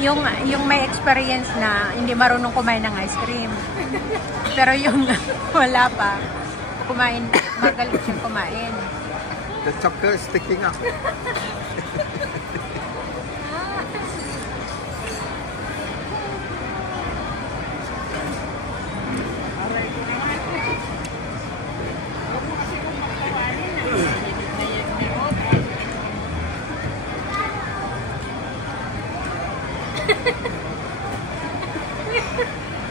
yung may experience na hindi marunong kumain ng ice cream. Pero yung wala pa, magaling siyang kumain. The chocolate is sticking up.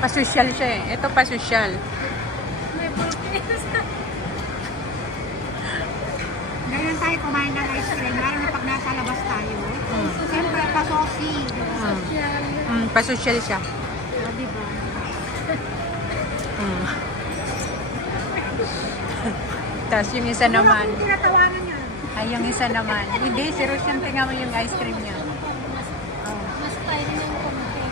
Pasosyal siya eh. Ito pasosyal. Ganyan tayo kumain ng ice cream, lalo na pag nasa labas tayo. Siyempre, pasosi. Pasosyal siya. Diba? Tapos yung isa naman. Ano tinatawanan niya? Ay, yung isa naman. Hindi, serious yung tingnan mo yung ice cream niya. Mas tayo rin yung kumpi.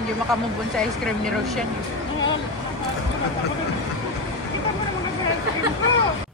Hindi makamubon sa ice cream ni Roshan. Ito mo naman sa ice cream ko.